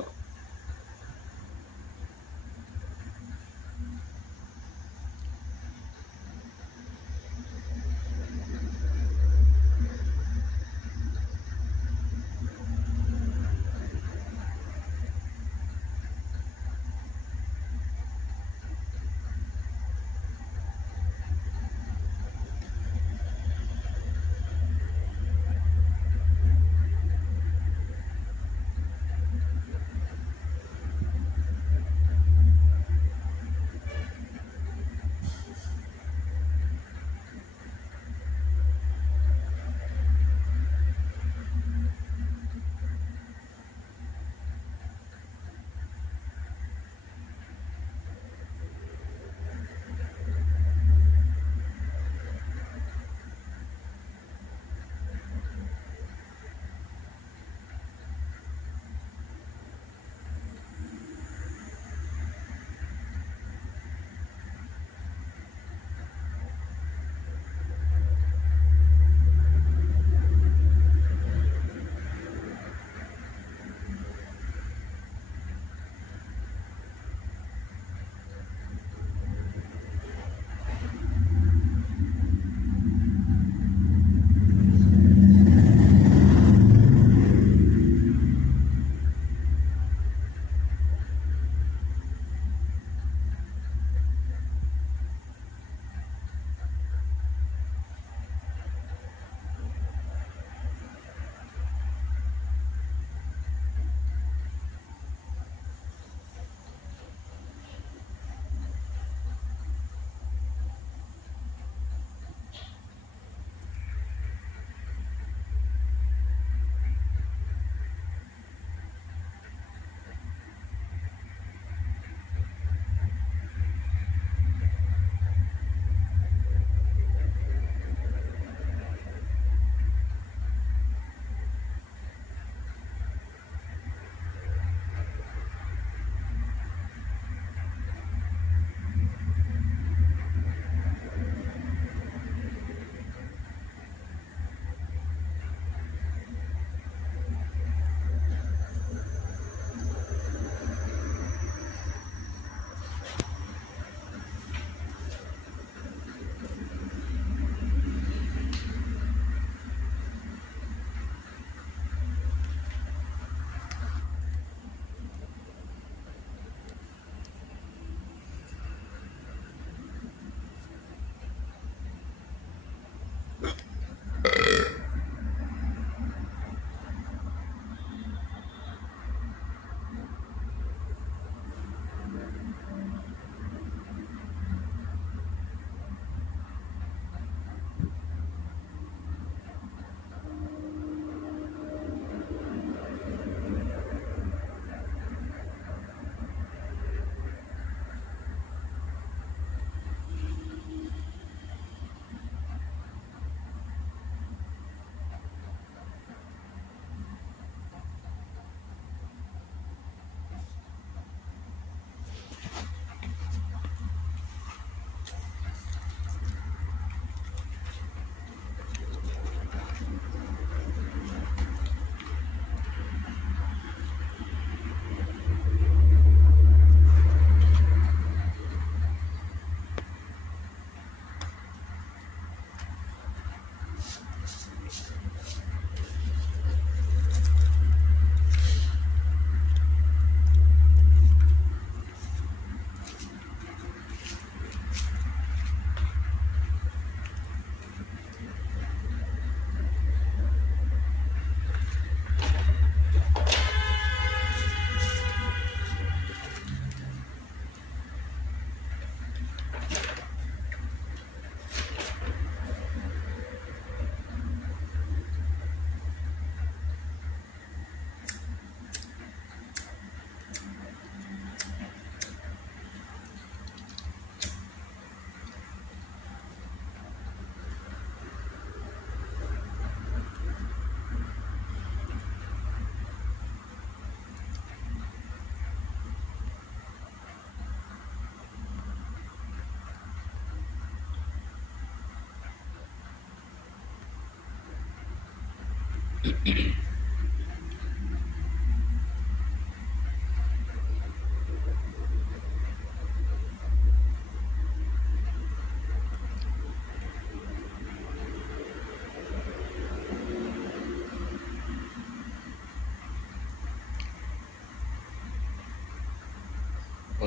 Oh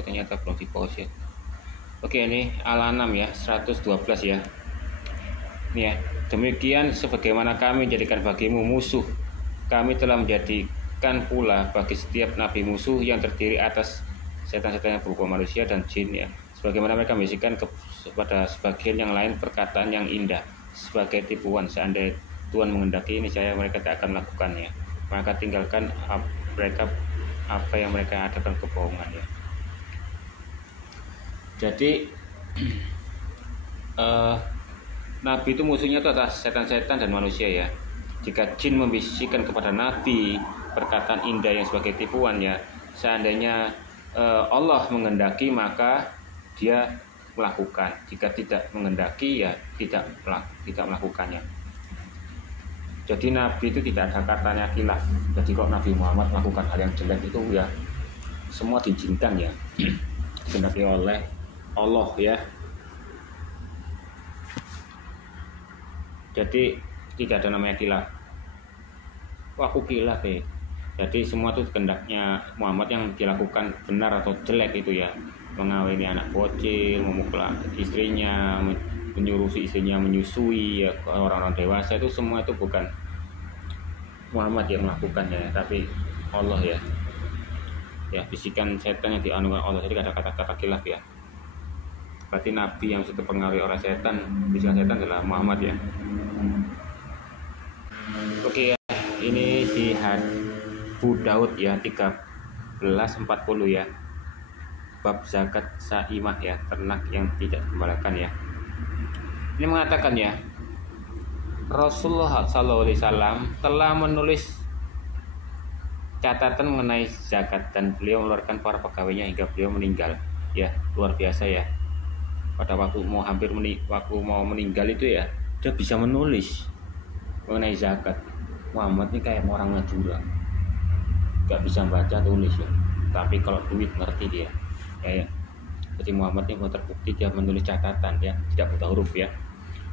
ternyata belum di pause ya. Oke, ini Al-An'am ya 112 ya. Ini ya, demikian sebagaimana kami jadikan bagimu musuh, kami telah menjadikan pula bagi setiap nabi musuh yang terdiri atas setan-setan yang berupa manusia dan jin ya. Sebagaimana mereka membisikkan kepada sebagian yang lain perkataan yang indah sebagai tipuan, seandainya Tuhan menghendaki ini saya mereka tidak akan melakukannya. Maka tinggalkan mereka apa yang mereka adakan kebohongan ya. Jadi Nabi itu musuhnya itu adalah setan-setan dan manusia ya. Jika jin membisikkan kepada Nabi perkataan indah yang sebagai tipuan ya, seandainya Allah menghendaki maka dia melakukan. Jika tidak menghendaki ya tidak melakukannya. Jadi Nabi itu tidak ada katanya khilaf. Jadi kalau Nabi Muhammad melakukan hal yang jelek itu ya semua diizinkan ya, dikehendaki oleh Allah ya. Jadi tidak ada namanya khilaf. Aku khilaf ya. Jadi semua itu kehendaknya Muhammad yang dilakukan benar atau jelek itu ya. Mengawini anak bocil, memukul istrinya, menyuruh si istrinya menyusui ya, orang-orang dewasa itu semua itu bukan Muhammad yang melakukannya, tapi Allah ya. Ya bisikan setan yang dianugerahkan Allah, jadi ada kata-kata khilaf ya. Berarti Nabi yang sudah terpengaruhi oleh setan, bisikan setan adalah Muhammad ya. Oke ya, ini di Abu Daud ya 1340 ya. Bab zakat saimah ya, ternak yang tidak dikembalikan ya. Ini mengatakan ya, Rasulullah SAW telah menulis catatan mengenai zakat dan beliau mengeluarkan para pegawainya hingga beliau meninggal. Ya, luar biasa ya. Pada waktu mau meninggal itu ya, dia bisa menulis mengenai zakat. Muhammad ini kayak orang ngejura, gak bisa baca tulis ya. Tapi kalau duit ngerti dia. Ya. Jadi Muhammad ini terbukti dia menulis catatan ya, tidak buta huruf ya.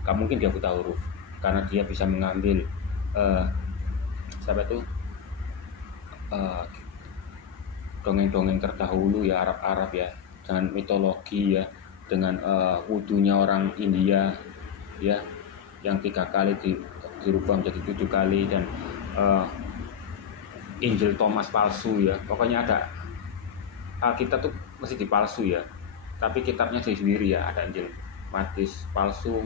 Gak mungkin dia buta huruf karena dia bisa mengambil dongeng-dongeng terdahulu ya, Arab ya, dengan mitologi ya, dengan wudunya orang India ya, yang 3 kali dirubah menjadi 7 kali, dan Injil Thomas palsu ya. Pokoknya ada Alkitab tuh mesti dipalsu ya, tapi kitabnya sendiri ya. Ada Injil Matius palsu,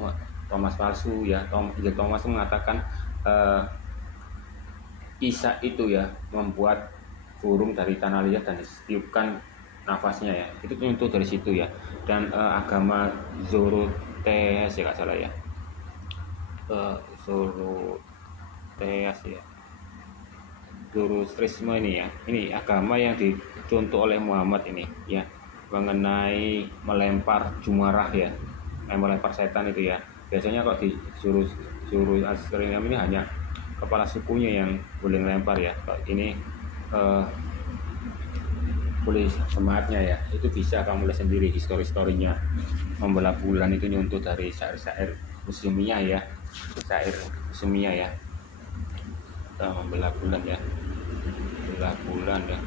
Thomas palsu ya. Injil Thomas mengatakan Isa itu ya membuat burung dari tanah liat dan ditiupkan nafasnya ya. Itu contoh dari situ ya. Dan agama Zoroastrian ya, nggak salah ya, Zoroastrian ya, Zoroastrisme ini ya. Ini agama yang dicontoh oleh Muhammad ini ya, mengenai melempar jumarah ya, melempar setan itu ya. Biasanya kalau di Zoroastrian ini hanya kepala sukunya yang boleh melempar ya. Kalau ini boleh jemaatnya ya. Itu bisa kamu lihat sendiri histori-historinya. Membelah bulan itu nyuntuh dari syair-syair Muslimiyah ya, syair Muslimiyah ya. Membelah bulan ya, belah bulan ya.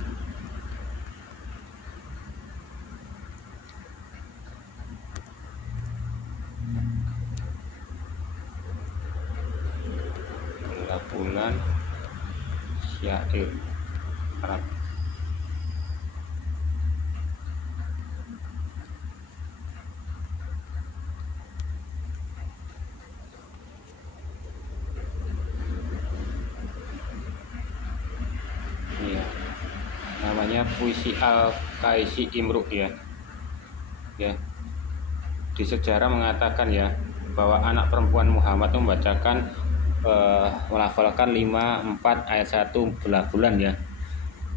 Belah bulan syair Arab. Namanya puisi Al-Kaisi Imru ya. Ya. Di sejarah mengatakan ya bahwa anak perempuan Muhammad membacakan melafalkan 5:4 ayat 1 belah bulan ya.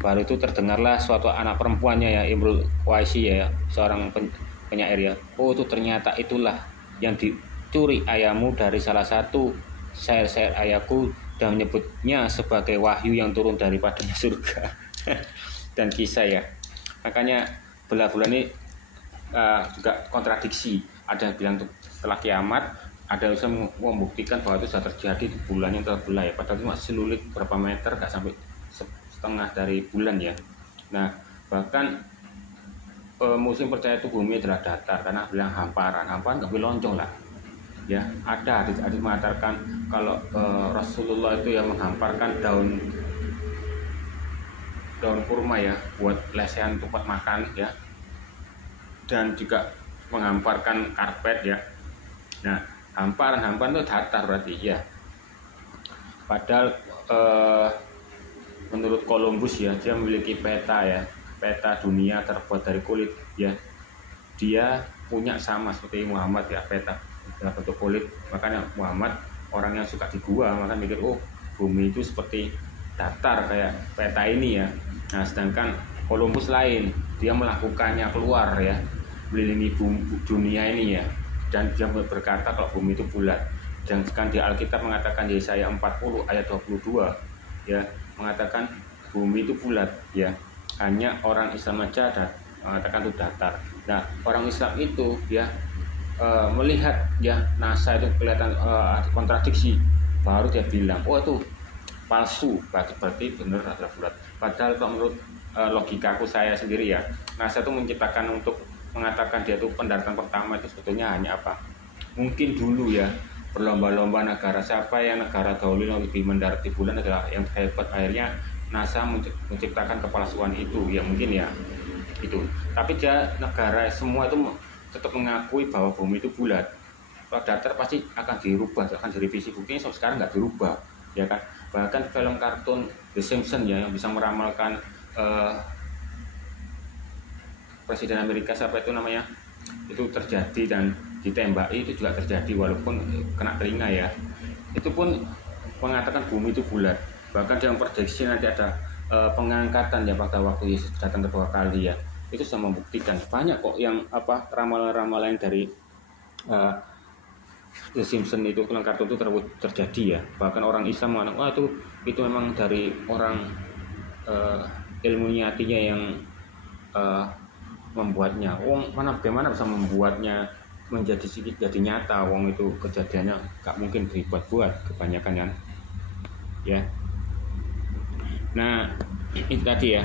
Baru itu terdengarlah suatu anak perempuannya ya, Imrul Qaisi ya, seorang penyair ya. Oh, itu ternyata itulah yang dicuri ayahmu dari salah satu syair-syair ayahku dan menyebutnya sebagai wahyu yang turun daripadanya surga dan kisah ya. Makanya belah-belah ini juga kontradiksi. Ada yang bilang setelah kiamat, ada yang bisa membuktikan bahwa itu sudah terjadi di bulan yang terbelah ya. Padahal itu masih selulit berapa meter, gak sampai setengah dari bulan ya. Nah bahkan muslim percaya itu bumi adalah datar karena bilang hamparan nggak boleh lonjong lah ya. Ada hadis mengatakan kalau Rasulullah itu yang menghamparkan daun kurma ya buat lesehan tempat makan ya, dan juga menghamparkan karpet ya. Nah hamparan itu datar berarti ya. Padahal menurut Columbus ya, dia memiliki peta dunia terbuat dari kulit ya. Dia punya sama seperti Muhammad ya, peta dalam bentuk kulit. Makanya Muhammad orang yang suka di gua, maka mikir oh bumi itu seperti datar kayak peta ini ya. Nah sedangkan Columbus lain, dia melakukannya keluar ya, melilingi dunia ini ya, dan dia berkata kalau bumi itu bulat. Dan kan di Alkitab mengatakan Yesaya 40 ayat 22 ya, mengatakan bumi itu bulat ya. Hanya orang Islam saja mengatakan itu datar. Nah orang Islam itu ya melihat ya NASA itu kelihatan kontradiksi, baru dia bilang oh itu palsu, berarti benar adalah bulat. Padahal kalau menurut logikaku saya sendiri ya, NASA itu menciptakan untuk mengatakan dia itu pendaratan pertama itu sebetulnya hanya apa? Mungkin dulu ya berlomba-lomba negara, siapa yang negara dahulu yang lebih mendarat di bulan adalah yang hebat. Akhirnya NASA menciptakan kepalsuan itu ya, mungkin ya itu. Tapi dia negara semua itu tetap mengakui bahwa bumi itu bulat. Kalau datar pasti akan dirubah, akan direvisi. Buktinya sampai sekarang nggak dirubah ya kan. Bahkan film kartun The Simpsons ya yang bisa meramalkan Presiden Amerika siapa itu namanya, itu terjadi dan ditembaki, itu juga terjadi walaupun kena telinga ya. Itu pun mengatakan bumi itu bulat. Bahkan dalam prediksi nanti ada pengangkatan ya pada waktu Yesus datang kedua kali ya. Itu sudah membuktikan banyak kok yang ramalan-ramalan dari The Simpsons itu film kartun itu terjadi ya. Bahkan orang Islam mengatakan wah itu memang dari orang ilmunyatinya yang membuatnya. Bagaimana bisa membuatnya menjadi sedikit jadi nyata? Wong itu kejadiannya gak mungkin dibuat-buat kebanyakan ya. Nah itu tadi ya.